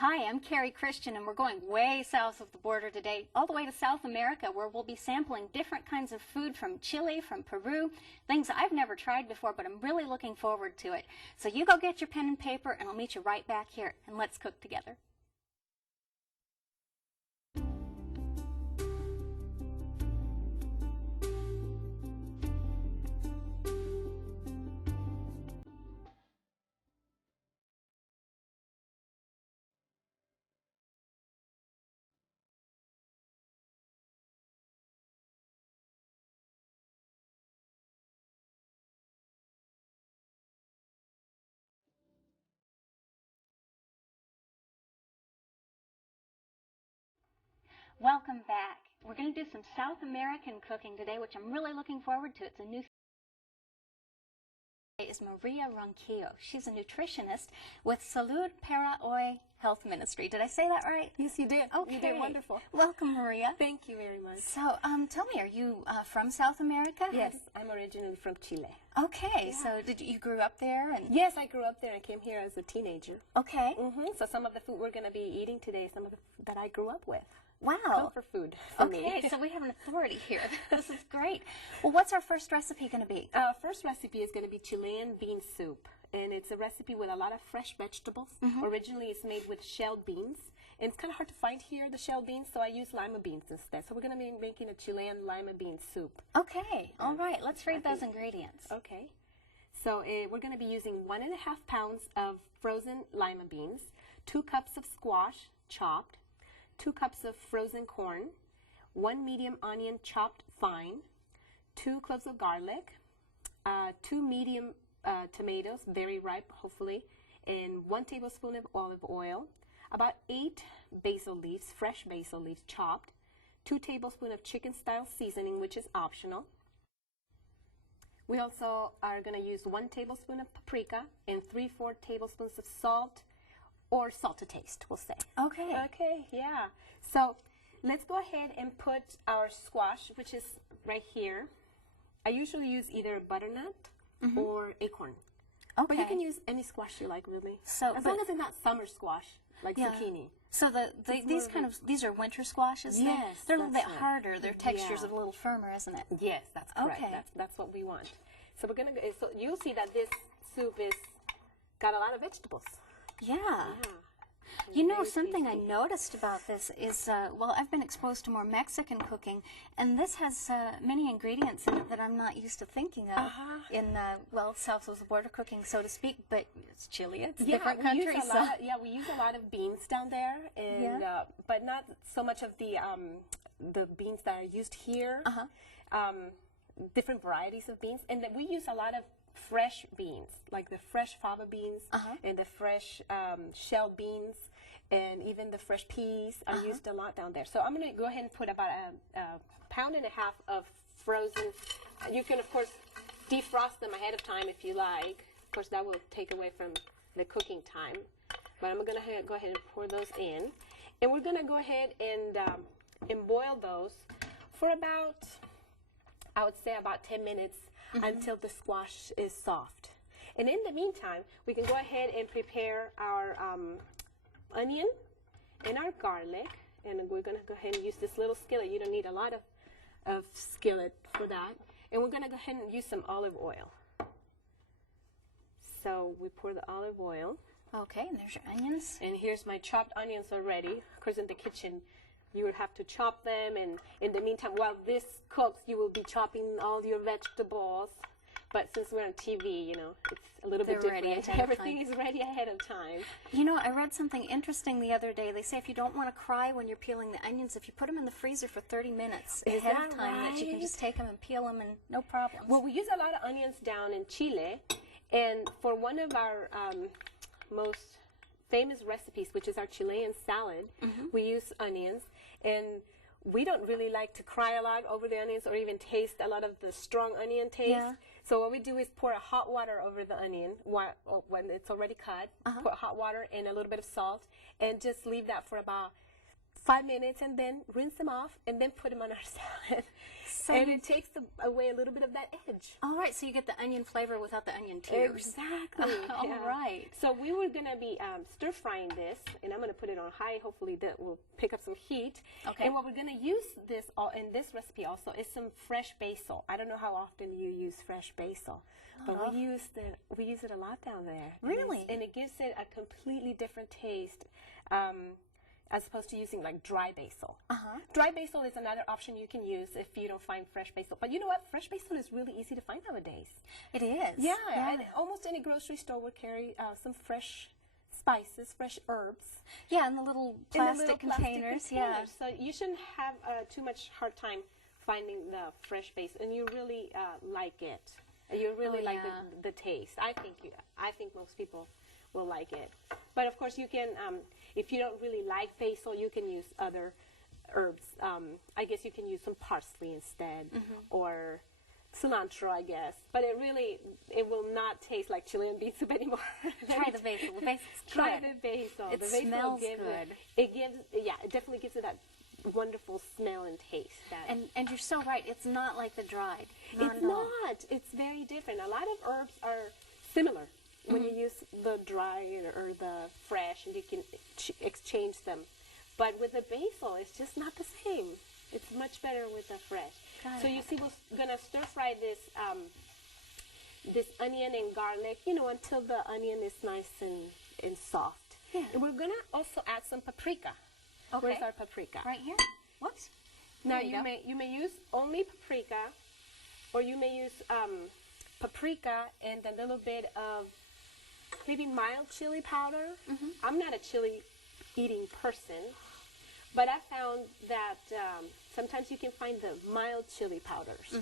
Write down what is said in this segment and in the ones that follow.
Hi, I'm Carrie Christian, and we're going way south of the border today, all the way to South America, where we'll be sampling different kinds of food from Chile, from Peru, things I've never tried before, but I'm really looking forward to it. So you go get your pen and paper, and I'll meet you right back here, and let's cook together. Welcome back. We're going to do some South American cooking today, which I'm really looking forward to. It's a new is Maria Ronquillo. She's a nutritionist with Salud para Hoy Health Ministry. Did I say that right? Yes, you did. Okay. You did wonderful. Welcome, Maria. Thank you very much. So, tell me, are you from South America? Yes, I'm originally from Chile. Okay, yeah. So you grew up there? And yes, I grew up there and came here as a teenager. Okay. So some of the food we're going to be eating today is some of the that I grew up with. Wow. Comfort food for me. Okay, so we have an authority here. This is great. Well, what's our first recipe going to be? First recipe is going to be Chilean bean soup. And it's a recipe with a lot of fresh vegetables. Originally, it's made with shelled beans. And it's kind of hard to find here, the shelled beans, so I use lima beans instead. So we're going to be making a Chilean lima bean soup. Okay. All right. Let's read those ingredients. Okay. So we're going to be using 1.5 pounds of frozen lima beans, 2 cups of squash chopped, 2 cups of frozen corn, 1 medium onion chopped fine, 2 cloves of garlic, 2 medium tomatoes, very ripe, hopefully, and 1 tablespoon of olive oil, about 8 basil leaves, fresh basil leaves chopped, 2 tablespoons of chicken-style seasoning, which is optional. We also are going to use 1 tablespoon of paprika and 3/4 tablespoons of salt, or salt to taste, we'll say. Okay. Okay, yeah. So let's go ahead and put our squash, which is right here. I usually use either butternut or acorn. Okay. But you can use any squash you like, really. So, as long as it's not summer squash, like zucchini. So these are winter squashes? Yes. They're a little bit right. harder. Their texture's a little firmer, isn't it? Yes, that's correct. Okay. That's what we want. So we're gonna. So you'll see that this soup is got a lot of vegetables. Yeah. You know, something I noticed about this is, well, I've been exposed to more Mexican cooking, and this has many ingredients in it that I'm not used to thinking of in, well, south of the border cooking, so to speak, but it's Chile, it's a different country. We use a lot of beans down there, and but not so much of the beans that are used here. Different varieties of beans, and we use a lot of fresh beans, like the fresh fava beans and the fresh shell beans, and even the fresh peas are used a lot down there. So I'm going to go ahead and put about a pound and a half of frozen. You can, of course, defrost them ahead of time if you like. Of course, that will take away from the cooking time. But I'm going to go ahead and pour those in. And we're going to go ahead and boil those for about, I would say about 10 minutes until the squash is soft. And in the meantime, we can go ahead and prepare our onion and our garlic. And we're going to go ahead and use this little skillet. You don't need a lot of skillet for that. And we're going to go ahead and use some olive oil. So we pour the olive oil. Okay, and there's your onions. And here's my chopped onions already. Of course, in the kitchen, you would have to chop them, and in the meantime, while this cooks, you will be chopping all your vegetables. But since we're on TV, you know, it's a little bit different. Everything is ready ahead of time. You know, I read something interesting the other day. They say if you don't want to cry when you're peeling the onions, if you put them in the freezer for 30 minutes ahead of time, that you can just take them and peel them and no problem. Well, we use a lot of onions down in Chile, and for one of our most famous recipes, which is our Chilean salad, we use onions, and we don't really like to cry a lot over the onions or even taste a lot of the strong onion taste. Yeah. So what we do is pour a hot water over the onion when it's already cut, put hot water and a little bit of salt, and just leave that for about 5 minutes, and then rinse them off, and then put them on our salad. So and it takes away a little bit of that edge. All right, so you get the onion flavor without the onion tears. Exactly. All right. So we were going to be stir-frying this, and I'm going to put it on high. Hopefully that will pick up some heat. Okay. And what we're going to use in this recipe also is some fresh basil. I don't know how often you use fresh basil, but we use it a lot down there. Really? And it gives it a completely different taste. As opposed to using like dry basil. Dry basil is another option you can use if you don't find fresh basil. But you know what? Fresh basil is really easy to find nowadays. It is. Yeah. And almost any grocery store will carry some fresh spices, fresh herbs. Yeah, in the little plastic containers. Yeah. So you shouldn't have too much hard time finding the fresh basil, and you really like it. You really like the taste. I think most people will like it. But of course, you can. If you don't really like basil, you can use other herbs. I guess you can use some parsley instead, or cilantro, I guess. But it will not taste like Chilean bean soup anymore. Try the basil. The basil's good. Try the basil. It the basil smells good. It definitely gives it that wonderful smell and taste. And you're so right. It's not like the dried. It's not. It's very different. A lot of herbs are similar. When you use the dry or the fresh, and you can exchange them. But with the basil, it's just not the same. It's much better with the fresh. So you see, we're going to stir fry this onion and garlic, until the onion is nice and soft. Yeah. And we're going to also add some paprika. Okay. Where's our paprika? Right here. Whoops. Now you may use only paprika, or you may use paprika and a little bit of maybe mild chili powder. I'm not a chili eating person, but I found that sometimes you can find the mild chili powders.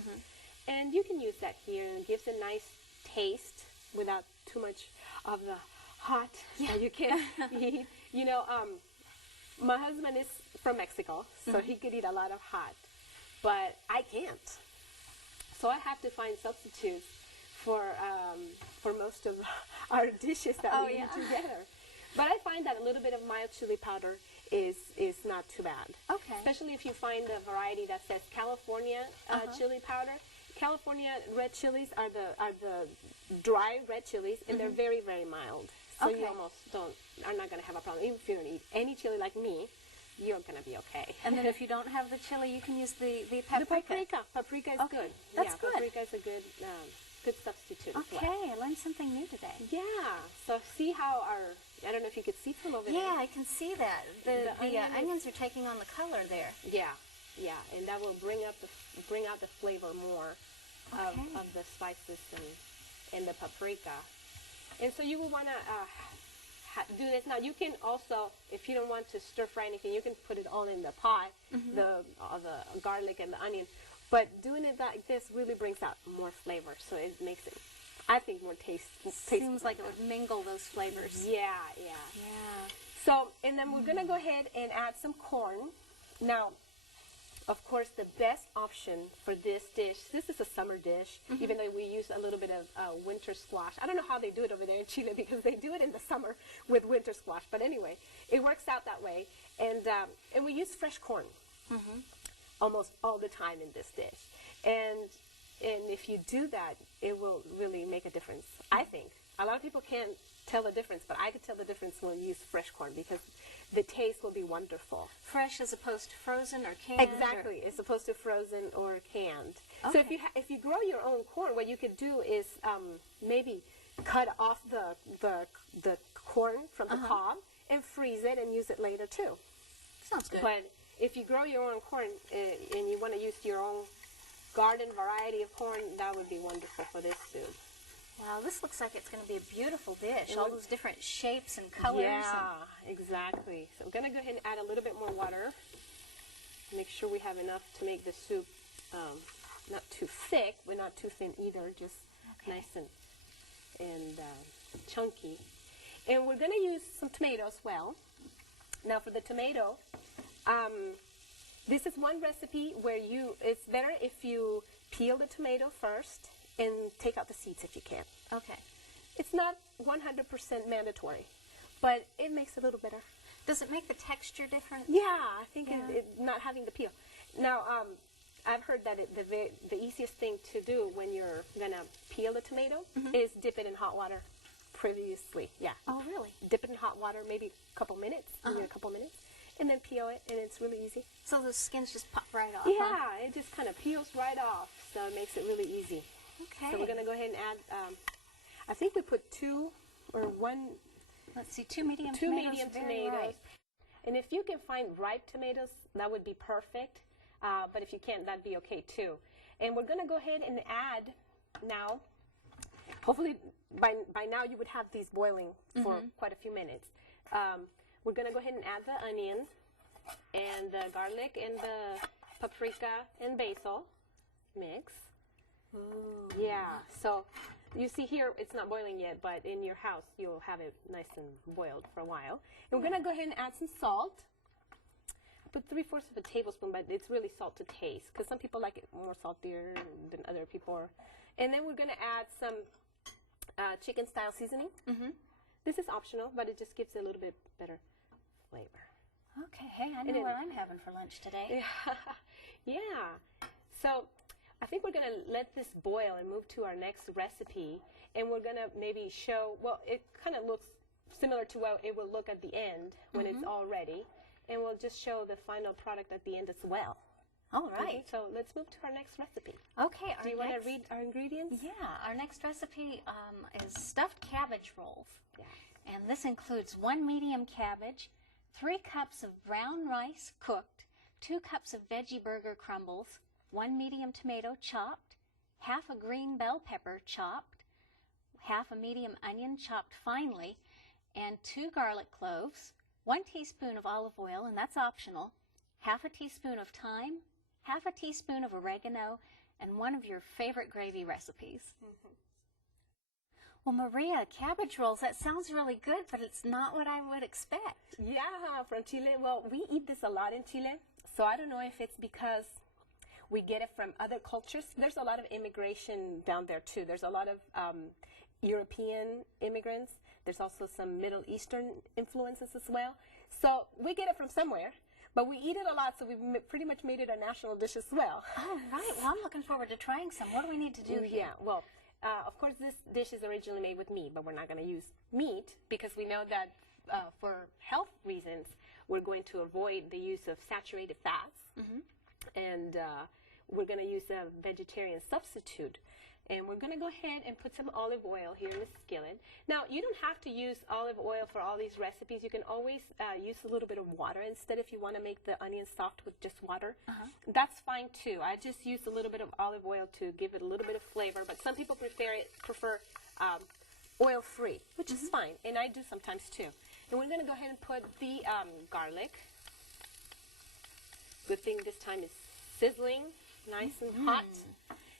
And you can use that here, and it gives a nice taste without too much of the hot that you can eat. My husband is from Mexico, so he could eat a lot of hot, but I can't. So I have to find substitutes for most of our dishes that we eat together. But I find that a little bit of mild chili powder is not too bad. Okay. Especially if you find the variety that says California chili powder. California red chilies are the dry red chilies, and they're very, very mild. So you almost are not going to have a problem. Even if you don't eat any chili like me, you're going to be okay. And then if you don't have the chili, you can use the paprika. Paprika is good. That's good. Paprika is a good substitute. Okay, I learned something new today. Yeah. So see how I don't know if you could see from over there. Yeah, I can see that. The onions are taking on the color there. Yeah. And that will bring out the flavor more of the spices and the paprika. And so you will want to do this. Now you can also, if you don't want to stir fry anything, you can put it all in the pot, the garlic and the onion. But doing it like this really brings out more flavor, so it makes it, I think, more tasty. Seems like it would mingle those flavors. Yeah. So, and then we're going to go ahead and add some corn. Now, of course, the best option for this dish, this is a summer dish, even though we use a little bit of winter squash. I don't know how they do it over there in Chile, because they do it in the summer with winter squash. But anyway, it works out that way. And we use fresh corn. Almost all the time in this dish, and if you do that, it will really make a difference. I think a lot of people can't tell the difference, but I could tell the difference when you use fresh corn, because the taste will be wonderful. Fresh as opposed to frozen or canned. Exactly, as opposed to frozen or canned. So if you grow your own corn, what you could do is maybe cut off the corn from the cob and freeze it and use it later too. Sounds good. But if you grow your own corn and you want to use your own garden variety of corn, that would be wonderful for this soup. Wow, this looks like it's going to be a beautiful dish. All those different shapes and colors. Yeah, exactly. So I'm going to go ahead and add a little bit more water. Make sure we have enough to make the soup not too thick, but not too thin either. Just nice and chunky. And we're going to use some tomatoes as well. Now for the tomato, this is one recipe where it's better if you peel the tomato first and take out the seeds if you can. Okay. It's not 100% mandatory, but it makes it a little better. Does it make the texture different? Yeah, I think it not having the peel. Now, I've heard that the easiest thing to do when you're going to peel a tomato is dip it in hot water previously. Yeah. Oh, really? Dip it in hot water, maybe a couple minutes, maybe a couple minutes, and then peel it, and it's really easy. So the skins just pop right off, Yeah, huh? it just kind of peels right off, so it makes it really easy. Okay. So we're going to go ahead and add, I think we put 2 or 1. Let's see, 2 medium Two tomatoes. medium very tomatoes. ripe. And if you can find ripe tomatoes, that would be perfect. But if you can't, that'd be okay too. And we're going to go ahead and add now. Hopefully, by now you would have these boiling for quite a few minutes. We're going to go ahead and add the onion and the garlic and the paprika and basil mix. Ooh. Yeah. So you see here, it's not boiling yet, but in your house, you'll have it nice and boiled for a while. And we're going to go ahead and add some salt. I put 3/4 of a tablespoon, but it's really salt to taste, because some people like it more saltier than other people. And then we're going to add some chicken-style seasoning. This is optional, but it just gives it a little bit better flavor. Okay, hey, I know what I'm having for lunch today. Yeah. So I think we're going to let this boil and move to our next recipe, and we're going to maybe show, well, it kind of looks similar to what it will look at the end when it's all ready, and we'll just show the final product at the end as well. All right. Okay, so let's move to our next recipe. Okay. Do you want to read our ingredients? Yeah, our next recipe is stuffed cabbage rolls. Yeah. And this includes 1 medium cabbage, 3 cups of brown rice cooked, 2 cups of veggie burger crumbles, 1 medium tomato chopped, half a green bell pepper chopped, half a medium onion chopped finely, and 2 garlic cloves, 1 teaspoon of olive oil, and that's optional, half a teaspoon of thyme, half a teaspoon of oregano, and one of your favorite gravy recipes. Well, Maria, cabbage rolls, that sounds really good, but it's not what I would expect. Yeah, from Chile. Well, we eat this a lot in Chile, so I don't know if it's because we get it from other cultures. There's a lot of immigration down there, too. There's a lot of European immigrants. There's also some Middle Eastern influences as well. So we get it from somewhere, but we eat it a lot, so we've pretty much made it a national dish as well. Oh, right. Well, I'm looking forward to trying some. What do we need to do here? Yeah, well, of course, this dish is originally made with meat, but we're not going to use meat because we know that for health reasons, we're going to avoid the use of saturated fats. And we're going to use a vegetarian substitute. And we're going to go ahead and put some olive oil here in the skillet. Now, you don't have to use olive oil for all these recipes. You can always use a little bit of water instead if you want to make the onions soft with just water. That's fine, too. I just use a little bit of olive oil to give it a little bit of flavor. But some people prefer oil-free, which is fine. And I do sometimes, too. And we're going to go ahead and put the garlic. Good thing this time is sizzling, nice and hot.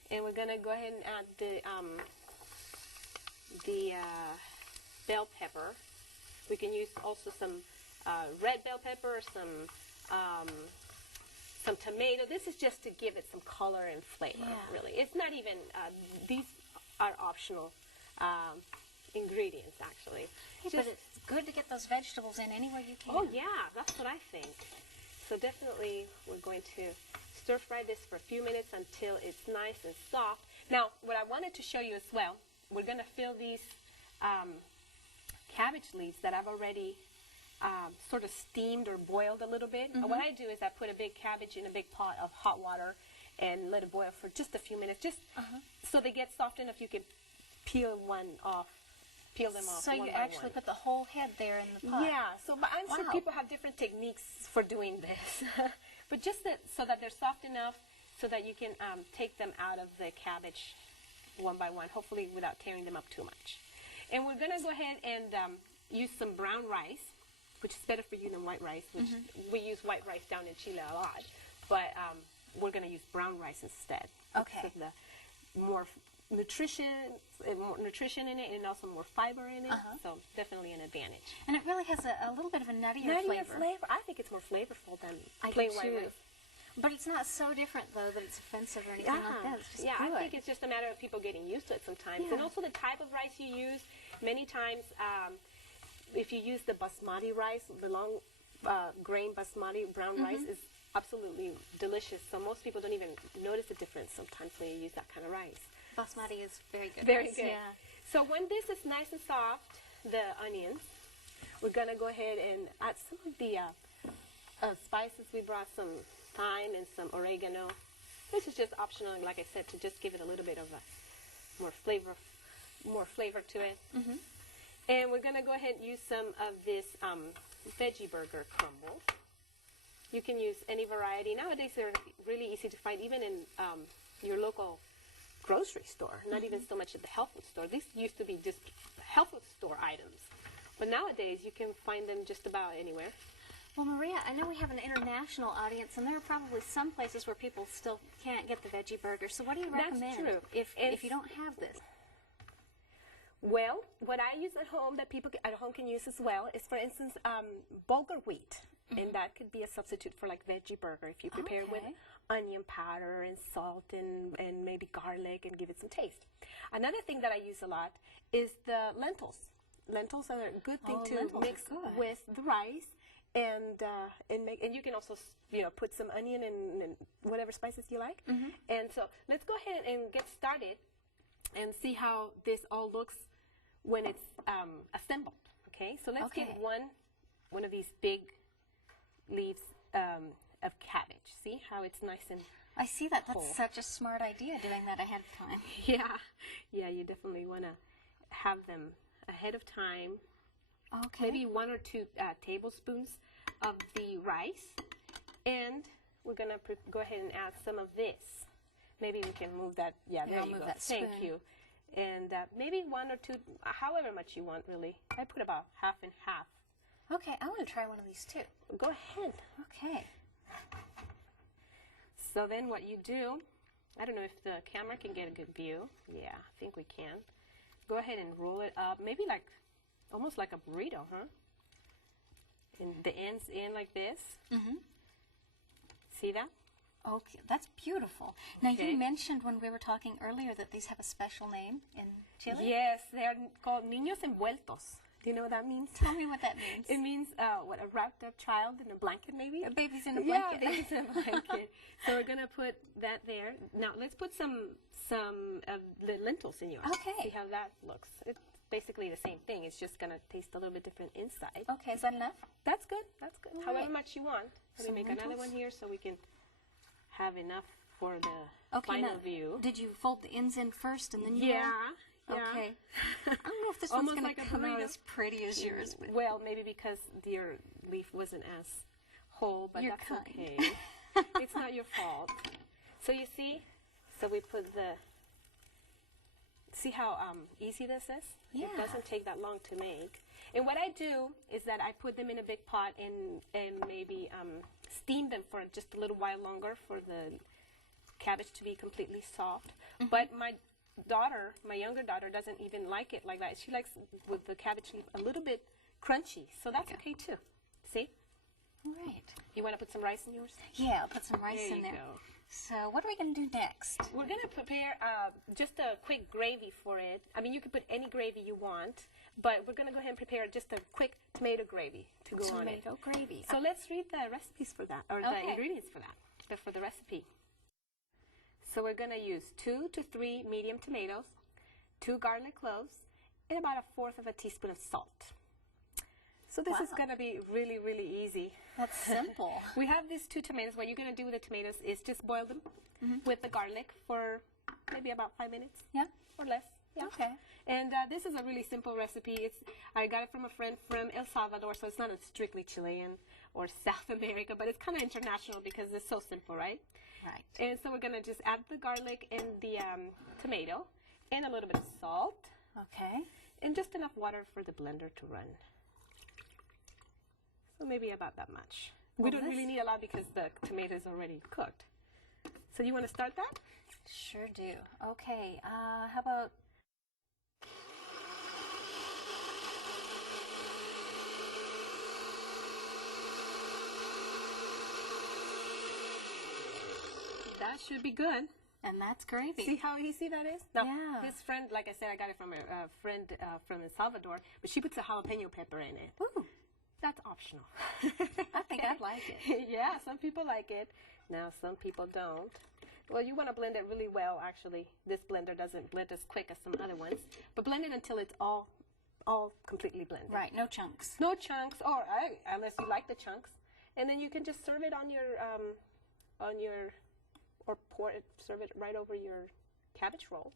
And we're going to go ahead and add the bell pepper. We can use also some red bell pepper, some tomato. This is just to give it some color and flavor, really. It's not even, these are optional ingredients, actually. Hey, but it's good to get those vegetables in anywhere you can. Oh, yeah, that's what I think. So definitely we're going to stir fry this for a few minutes until it's nice and soft. Now, what I wanted to show you as well, we're going to fill these cabbage leaves that I've already sort of steamed or boiled a little bit. What I do is I put a big cabbage in a big pot of hot water and let it boil for just a few minutes, just so they get soft enough you can peel them off. So you actually put the whole head there in the pot? Yeah, but I'm sure people have different techniques for doing this. But just so that they're soft enough so that you can take them out of the cabbage one by one, hopefully without tearing them up too much. And we're going to go ahead and use some brown rice, which is better for you than white rice, which we use white rice down in Chile a lot. But we're going to use brown rice instead. Okay. So the more nutrition in it and also more fiber in it, so definitely an advantage. And it really has a little bit of a nuttier flavor. I think it's more flavorful than I plain do white too. rice. But it's not so different, though, that it's offensive or anything like that. It's just good. I think it's just a matter of people getting used to it sometimes. And also the type of rice you use. Many times, if you use the basmati rice, the long grain basmati brown rice is absolutely delicious. So most people don't even notice the difference sometimes when you use that kind of rice. Basmati is very good. Very rice, good. Yeah. So when this is nice and soft, the onions, we're going to go ahead and add some of the spices. We brought some thyme and some oregano. This is just optional, like I said, to just give it a little bit of a more flavor to it. And we're going to go ahead and use some of this veggie burger crumble. You can use any variety. Nowadays, they're really easy to find, even in your local grocery store, not even so much at the health food store. These used to be just health food store items. But nowadays, you can find them just about anywhere. Well, Maria, I know we have an international audience, and there are probably some places where people still can't get the veggie burger. So what do you recommend That's true. if you don't have this? Well, what I use at home that people at home can use as well is, for instance, Bulgur Wheat. And that could be a substitute for like veggie burger if you prepare it with onion powder and salt and maybe garlic and give it some taste. Another thing that I use a lot is the lentils. Lentils are a good thing to mix with the rice, and you can also put some onion and whatever spices you like. And so let's go ahead and get started and see how this all looks when it's assembled. Okay, so let's get one of these big leaves of cabbage. See how it's nice and I see that. That's whole. such a smart idea, doing that ahead of time. Yeah, you definitely want to have them ahead of time. Okay. Maybe 1 or 2 tablespoons of the rice, and we're gonna go ahead and add some of this. Maybe we can move that. Yeah, there you go. Thank you. And maybe 1 or 2, however much you want, really. I put about half and half. Okay, I want to try one of these too. Go ahead. Okay. So then what you do, I don't know if the camera can get a good view. Yeah, I think we can. Go ahead and roll it up, maybe like, almost like a burrito, huh? And the ends in like this. See that? Okay, that's beautiful. Now, you mentioned when we were talking earlier that these have a special name in Chile? Yes, they are called niños envueltos. Do you know what that means? Tell me what that means. It means, a wrapped up child in a blanket, maybe? A baby's in a blanket. Yeah, baby's in a blanket. So we're going to put that there. Now, let's put some of the lentils in yours. Okay. See how that looks. It's basically the same thing. It's just going to taste a little bit different inside. Okay, is that enough? That's good. That's good. All However much you want. Let me make another one here so we can have enough for the final view. Did you fold the ends in first and then you Yeah. Okay. I don't know if this one's going to come out as pretty as yours. But well, maybe because your leaf wasn't as whole, but that's okay. It's not your fault. So you see, so we put see how easy this is? Yeah. It doesn't take that long to make. And what I do is that I put them in a big pot and maybe steam them for just a little while longer for the cabbage to be completely soft. But my younger daughter, doesn't even like it like that. She likes with the cabbage leaf a little bit crunchy, so that's okay too. See? All right. You want to put some rice in yours? Yeah, I'll put some rice in there. Go. So what are we going to do next? We're going to prepare just a quick gravy for it. I mean, you can put any gravy you want, but we're going to go ahead and prepare just a quick tomato gravy to go on it. Tomato gravy. So let's read the recipes for that, or the ingredients for that, for the recipe. So we're going to use 2 to 3 medium tomatoes, 2 garlic cloves, and about 1/4 of a teaspoon of salt. So this is going to be really, really easy. That's simple. We have these 2 tomatoes. What you're going to do with the tomatoes is just boil them with the garlic for maybe about 5 minutes. Yeah. Or less. Yeah. Okay. And this is a really simple recipe. I got it from a friend from El Salvador, so it's not a strictly Chilean or South America, but it's kind of international because it's so simple, right? Right. And so we're going to just add the garlic and the tomato and a little bit of salt. Okay. And just enough water for the blender to run. So maybe about that much. We don't really need a lot because the tomato is already cooked. So you want to start that? Sure do. Okay. How about... That should be good. And that's gravy. See how easy that is? Now, Yeah. his friend, like I said, I got it from a friend from El Salvador, but she puts a jalapeno pepper in it. Ooh. that's optional. I think I'd like it. Yeah, some people like it. Now, some people don't. Well, you want to blend it really well, actually. This blender doesn't blend as quick as some other ones, but blend it until it's all completely blended. Right, no chunks. No chunks, or unless you like the chunks. And then you can just serve it serve it right over your cabbage rolls.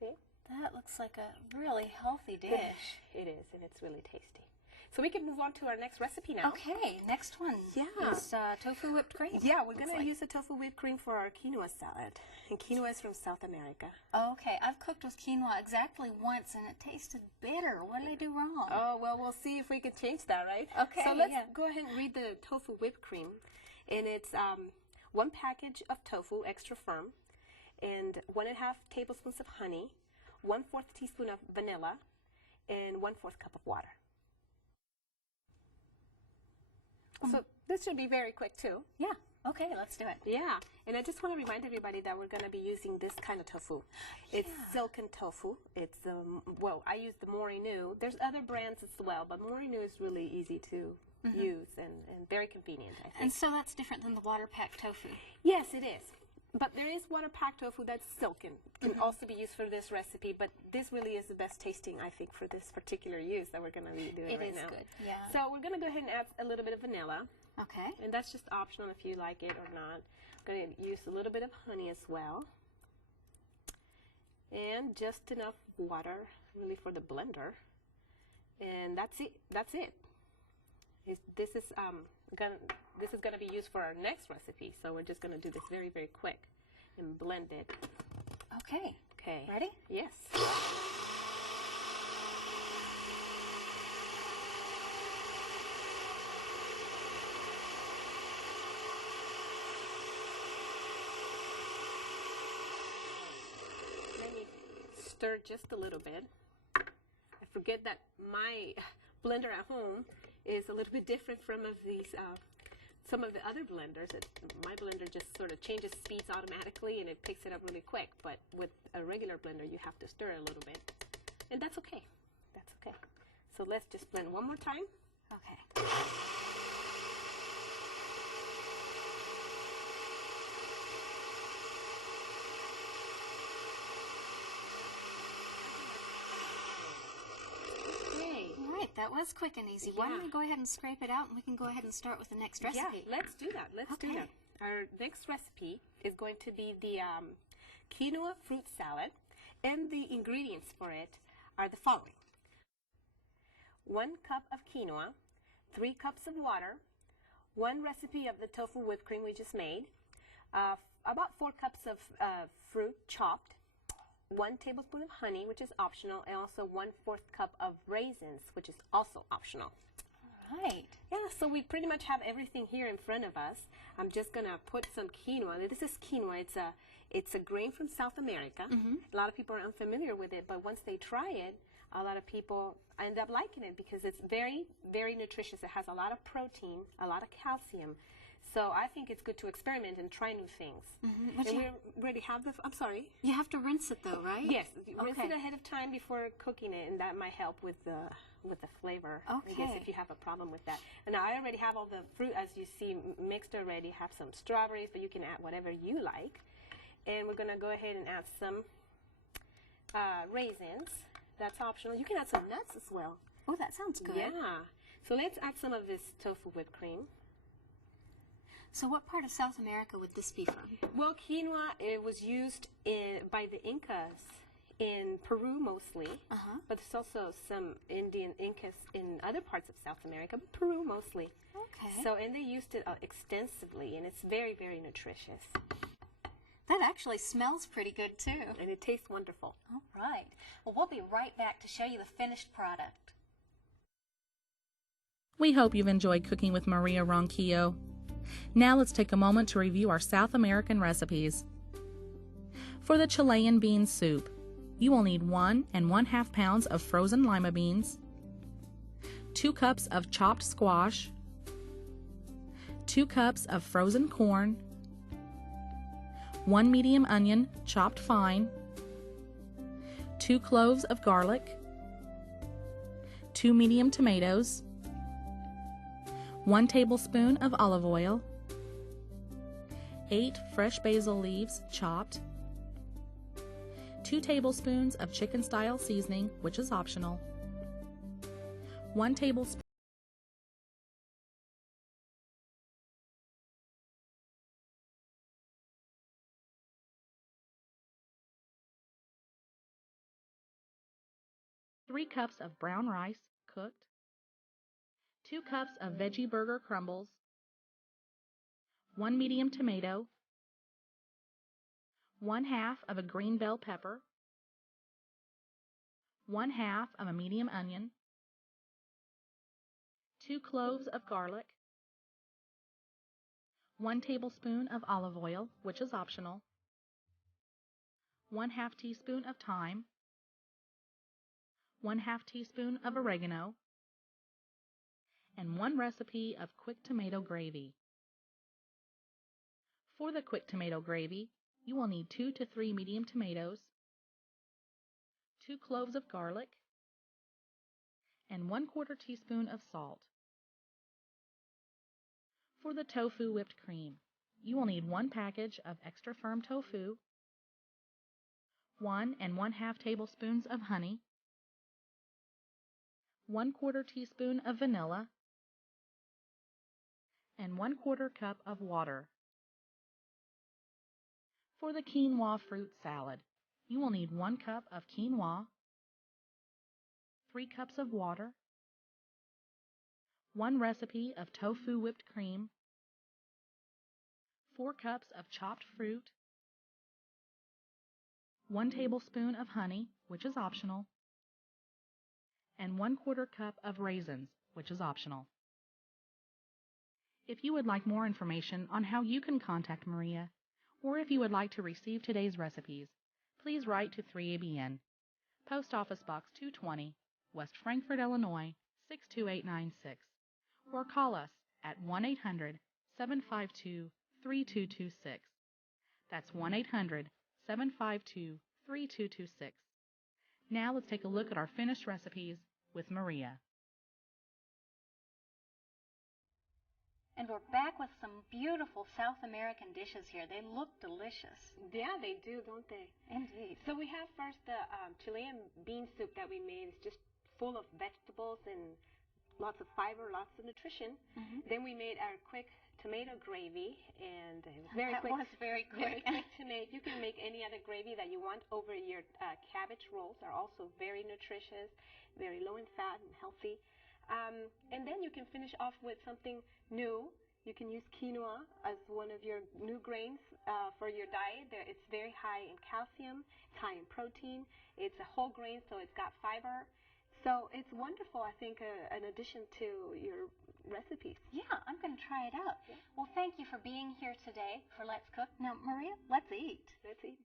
See? That looks like a really healthy dish. It is, and it's really tasty. So we can move on to our next recipe now. Okay, next one is tofu whipped cream. Yeah, we're going to use the tofu whipped cream for our quinoa salad. And quinoa is from South America. Okay, I've cooked with quinoa exactly once, and it tasted bitter. What did I do wrong? Oh, well, we'll see if we can change that, right? Okay, so let's go ahead and read the tofu whipped cream. And it's 1 package of tofu, extra firm, and 1.5 tablespoons of honey, 1/4 teaspoon of vanilla, and 1/4 cup of water. So this should be very quick too. Yeah. Okay, let's do it. Yeah. And I just want to remind everybody that we're going to be using this kind of tofu. It's silken tofu. It's well, I use the Morinu. There's other brands as well, but Morinu is really easy to use and very convenient, I think. And so that's different than the water packed tofu. Yes, it is. But there is water packed tofu that's silken. Can also be used for this recipe, but this really is the best tasting, I think, for this particular use that we're going to be doing right now. It is good, yeah. So we're going to go ahead and add a little bit of vanilla. Okay. And that's just optional if you like it or not. I'm going to use a little bit of honey as well. And just enough water, really, for the blender. And that's it. That's it. This is going to be used for our next recipe, so we're just going to do this very, very quick and blend it. Okay. Okay. Ready? Yes. Then you stir just a little bit. I forget that my blender at home is a little bit different from some of the other blenders. My blender just sort of changes speeds automatically and it picks it up really quick, but with a regular blender you have to stir a little bit, and that's okay. That's okay. So let's just blend one more time. Okay. That was quick and easy. Why don't we go ahead and scrape it out, and we can go ahead and start with the next recipe? Yeah, let's do that. Let's do that. Our next recipe is going to be the quinoa fruit salad, and the ingredients for it are the following: 1 cup of quinoa, 3 cups of water, 1 recipe of the tofu whipped cream we just made, about 4 cups of fruit chopped, 1 tablespoon of honey, which is optional, and also 1/4 cup of raisins, which is also optional. All right. Yeah, so we pretty much have everything here in front of us. I'm just gonna put some quinoa. This is quinoa. It's a grain from South America. A lot of people are unfamiliar with it, but once they try it, a lot of people end up liking it because it's very, very nutritious. It has a lot of protein, a lot of calcium. So I think it's good to experiment and try new things. And we already have the, I'm sorry? You have to rinse it though, right? Yes, rinse it ahead of time before cooking it, and that might help with the flavor. Okay. I guess if you have a problem with that. And now I already have all the fruit, as you see, mixed already. Have some strawberries, but you can add whatever you like. And we're going to go ahead and add some raisins. That's optional. You can add some nuts as well. Oh, that sounds good. Yeah. So let's add some of this tofu whipped cream. So what part of South America would this be from? Well, quinoa, it was used by the Incas in Peru mostly, but there's also some Indian Incas in other parts of South America, but Peru mostly. Okay. So, and they used it extensively, and it's very, very nutritious. That actually smells pretty good too. And it tastes wonderful. All right. Well, we'll be right back to show you the finished product. We hope you've enjoyed cooking with Maria Ronquillo. Now let's take a moment to review our South American recipes. For the Chilean bean soup, you will need 1 1/2 pounds of frozen lima beans, 2 cups of chopped squash, 2 cups of frozen corn, 1 medium onion chopped fine, 2 cloves of garlic, 2 medium tomatoes, 1 tablespoon of olive oil, 8 fresh basil leaves chopped, 2 tablespoons of chicken-style seasoning, which is optional, 1 tablespoon 3 cups of brown rice, cooked, 2 cups of veggie burger crumbles, 1 medium tomato, 1/2 of a green bell pepper, 1/2 of a medium onion, 2 cloves of garlic, 1 tablespoon of olive oil, which is optional, 1/2 teaspoon of thyme, 1/2 teaspoon of oregano, and 1 recipe of quick tomato gravy. For the quick tomato gravy, you will need 2 to 3 medium tomatoes, 2 cloves of garlic, and 1/4 teaspoon of salt. For the tofu whipped cream, you will need 1 package of extra firm tofu, 1 1/2 tablespoons of honey, 1/4 teaspoon of vanilla, and 1/4 cup of water. For the quinoa fruit salad, you will need 1 cup of quinoa, 3 cups of water, 1 recipe of tofu whipped cream, 4 cups of chopped fruit, 1 tablespoon of honey, which is optional, and 1/4 cup of raisins, which is optional. If you would like more information on how you can contact Maria, or if you would like to receive today's recipes, please write to 3ABN, Post Office Box 220, West Frankfort, Illinois 62896, or call us at 1-800-752-3226. That's 1-800-752-3226. Now let's take a look at our finished recipes with Maria. And we're back with some beautiful South American dishes here. They look delicious. Yeah, they do, don't they? Indeed. So we have first the Chilean bean soup that we made. It's just full of vegetables and lots of fiber, lots of nutrition. Then we made our quick tomato gravy, and it was very quick. That was very quick. Very quick to make. You can make any other gravy that you want over your cabbage rolls. Are also very nutritious, very low in fat and healthy. And then you can finish off with something new. You can use quinoa as one of your new grains for your diet. It's very high in calcium. It's high in protein. It's a whole grain, so it's got fiber. So it's wonderful, I think, an addition to your recipes. Yeah, I'm going to try it out. Yeah. Well, thank you for being here today for Let's Cook. Now, Maria, let's eat. Let's eat.